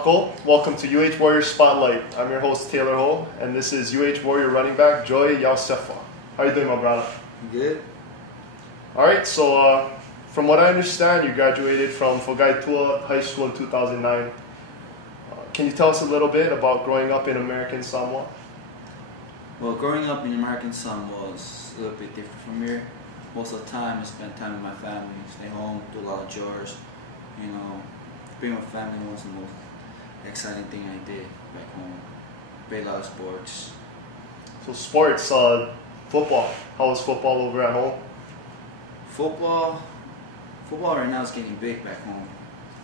Ako. Welcome to UH Warrior Spotlight. I'm your host, Taylor Ho, and this is UH Warrior running back, Joey Iosefa. How you doing, my brother? Good. All right, so from what I understand, you graduated from Fogaitua High School in 2009. Can you tell us a little bit about growing up in American Samoa? Well, growing up in American Samoa was a little bit different from here. Most of the time, I spent time with my family, stay home, do a lot of chores. You know, being with family was the most exciting thing I did back home. Played a lot of sports. So sports, football. How was football over at home? Football right now is getting big back home.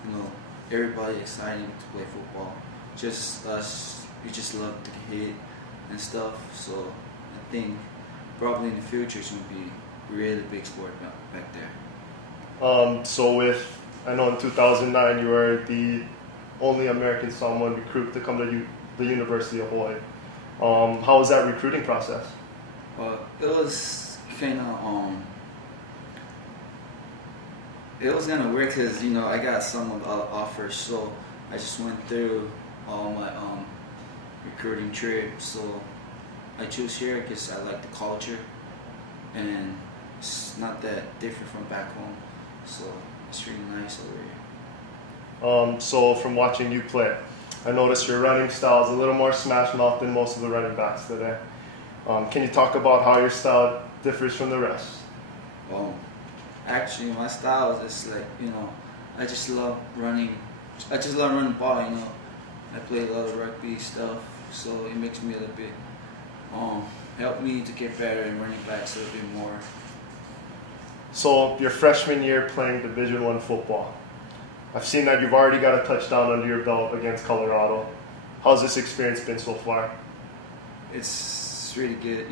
You know, everybody excited to play football. Just us, we just love to hit and stuff. So I think probably in the future it's going to be a really big sport back there. I know in 2009 you were the only American Samoan recruit to come to the University of Hawaii. How was that recruiting process? It was kind of it was kind of weird because I got some of the offers, so I just went through all my recruiting trips. So I chose here because I like the culture and it's not that different from back home. So it's really nice over here. So from watching you play, I noticed your running style is a little more smash mouth than most of the running backs today. Can you talk about how your style differs from the rest? Actually, my style is just like, I just love running. I just love running the ball, I play a lot of rugby stuff, so it makes me a little bit, help me to get better in running backs a little bit more. So your freshman year playing Division I football, I've seen that you've already got a touchdown under your belt against Colorado. How's this experience been so far? It's really good.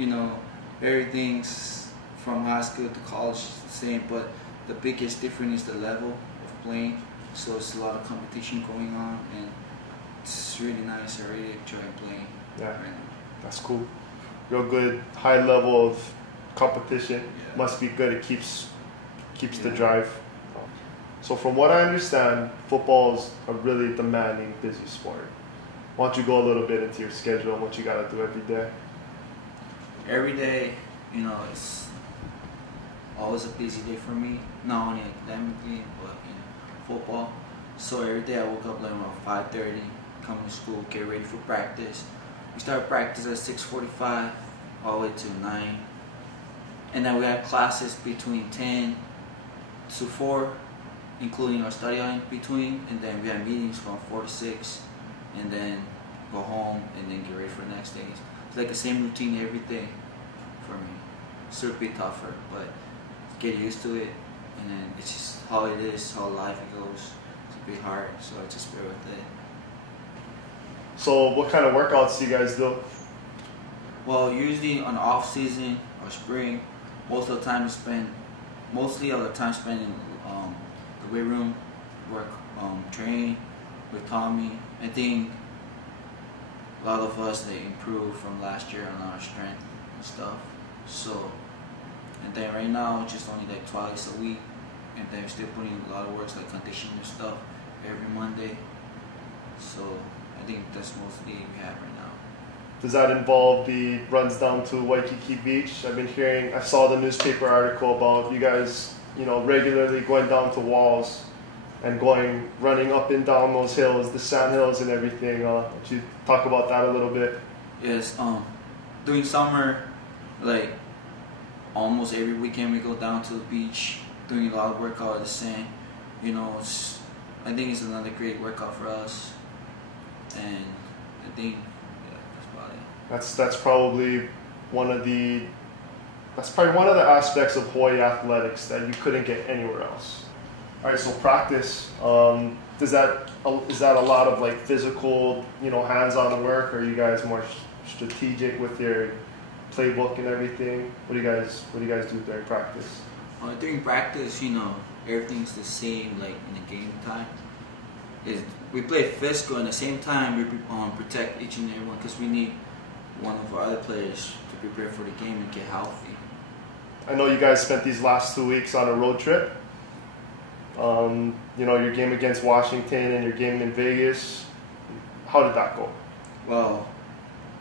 Everything's from high school to college the same, but the biggest difference is the level of playing. So it's a lot of competition going on, and it's really nice. I really enjoy playing right now. That's cool. Real good, high level of competition. Yeah. Must be good. It keeps the drive. So from what I understand, football is a really demanding, busy sport. Why don't you go a little bit into your schedule and what you got to do every day? Every day, it's always a busy day for me, not only academically, but football. So every day I woke up like around 5:30, come to school, get ready for practice. We start practice at 6:45 all the way to 9. And then we have classes between 10 to 4, including our study hour in between. And then we have meetings from 4 to 6, and then go home and then get ready for the next day. It's like the same routine every day for me. It's a bit tougher, but get used to it. And then it's just how it is, how life goes. It's a bit hard, so I just bear with it. So what kind of workouts do you guys do? Well, usually on the off season or spring, mostly of the time spent in the weight room, training with Tommy. I think a lot of us, they improved from last year on our strength and stuff. So, and then right now it's just only like twice a week, and then we're still putting a lot of works like conditioning stuff every Monday. So I think that's mostly we have right now. Does that involve the runs down to Waikiki Beach? I saw the newspaper article about you guys, regularly going down to walls and running up and down those hills, the sand hills and everything. Would you talk about that a little bit? Yes, during summer, like almost every weekend we go down to the beach, doing a lot of workout at the sand. I think it's another great workout for us, and I think that's about it. That's probably one of the aspects of Hawaii athletics that you couldn't get anywhere else. All right, so practice. Is that a lot of like physical, hands-on work, or are you guys more strategic with your playbook and everything? What do you guys do during practice? During practice, everything's the same like in the game time. We play physical, and at the same time we protect each and every one because we need one of our other players to prepare for the game and get healthy. I know you guys spent these last 2 weeks on a road trip. Your game against Washington and your game in Vegas. How did that go? Well,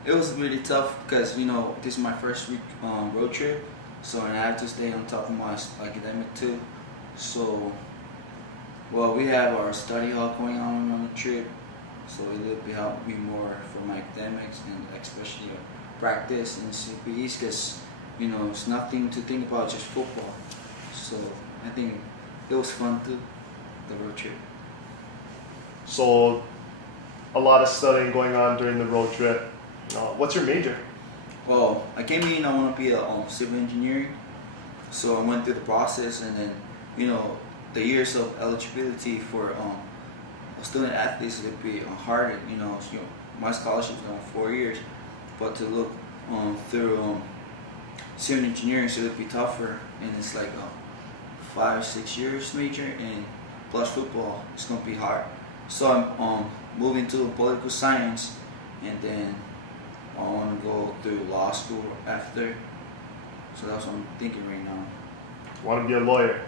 it was really tough because, you know, this is my first week road trip, and I have to stay on top of my academic too. So, well, we have our study hall going on the trip, so it will help me more for my academics and especially practice and CPEs because, you know, it's nothing to think about, just football. So I think it was fun too, the road trip. So, a lot of studying going on during the road trip. What's your major? Well, I came in, I want to be a civil engineering, so I went through the process, and then, you know, the years of eligibility for student athletes would be harder. You know, my scholarship is on 4 years, but to look through civil engineering, so it would be tougher, and it's like 5-6 years major, and plus football, it's gonna be hard. So I'm moving to political science, and then I want to go through law school after. So that's what I'm thinking right now. Want to be a lawyer?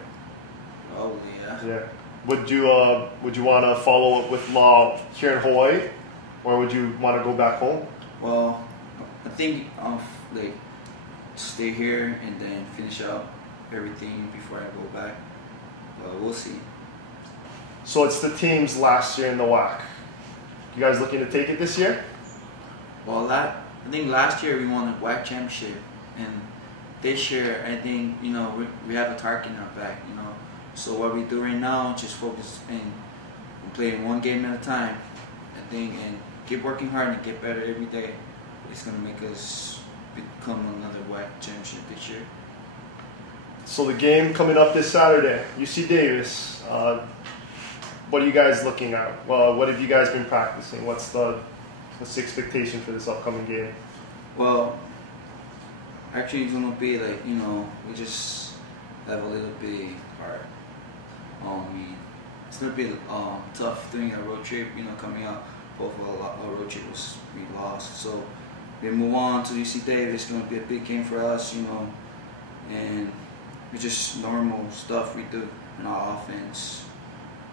Probably, yeah. Yeah. Would you want to follow up with law here in Hawaii, or would you want to go back home? Well, I think like stay here and then finish up everything before I go back. We'll see. So it's the team's last year in the WAC. You guys looking to take it this year? Well, I think last year we won the WAC championship, and this year I think, you know, we have a target in our back, you know. So what we do right now, just focus and play one game at a time, I think, and keep working hard and get better every day. It's gonna make us become another WAC championship this year. So the game coming up this Saturday, UC Davis. What are you guys looking at? Well, what have you guys been practicing? What's the expectation for this upcoming game? Well, actually it's gonna be like, you know, we just have a little bit hard. It's gonna be tough doing a road trip, you know, coming out. Both of our road trip we lost. So we move on to UC Davis. It's gonna be a big game for us, you know, and it's just normal stuff we do in our offense.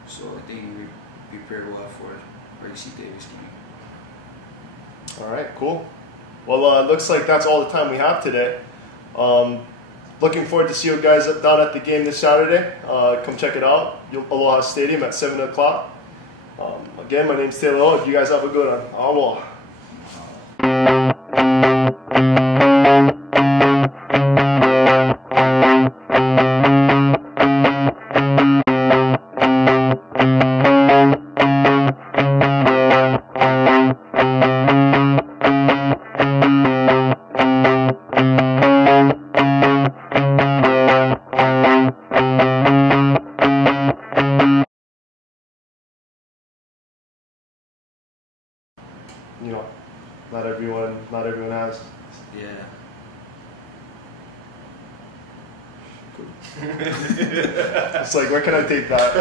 So I think we prepare well for UC Davis game. All right, cool. Well, it looks like that's all the time we have today. Looking forward to see you guys down at the game this Saturday. Come check it out. Aloha Stadium at 7 o'clock. Again, my name's Taylor O. You guys have a good one. Aloha. You know, not everyone has. Yeah. Cool. It's like, where can I take that?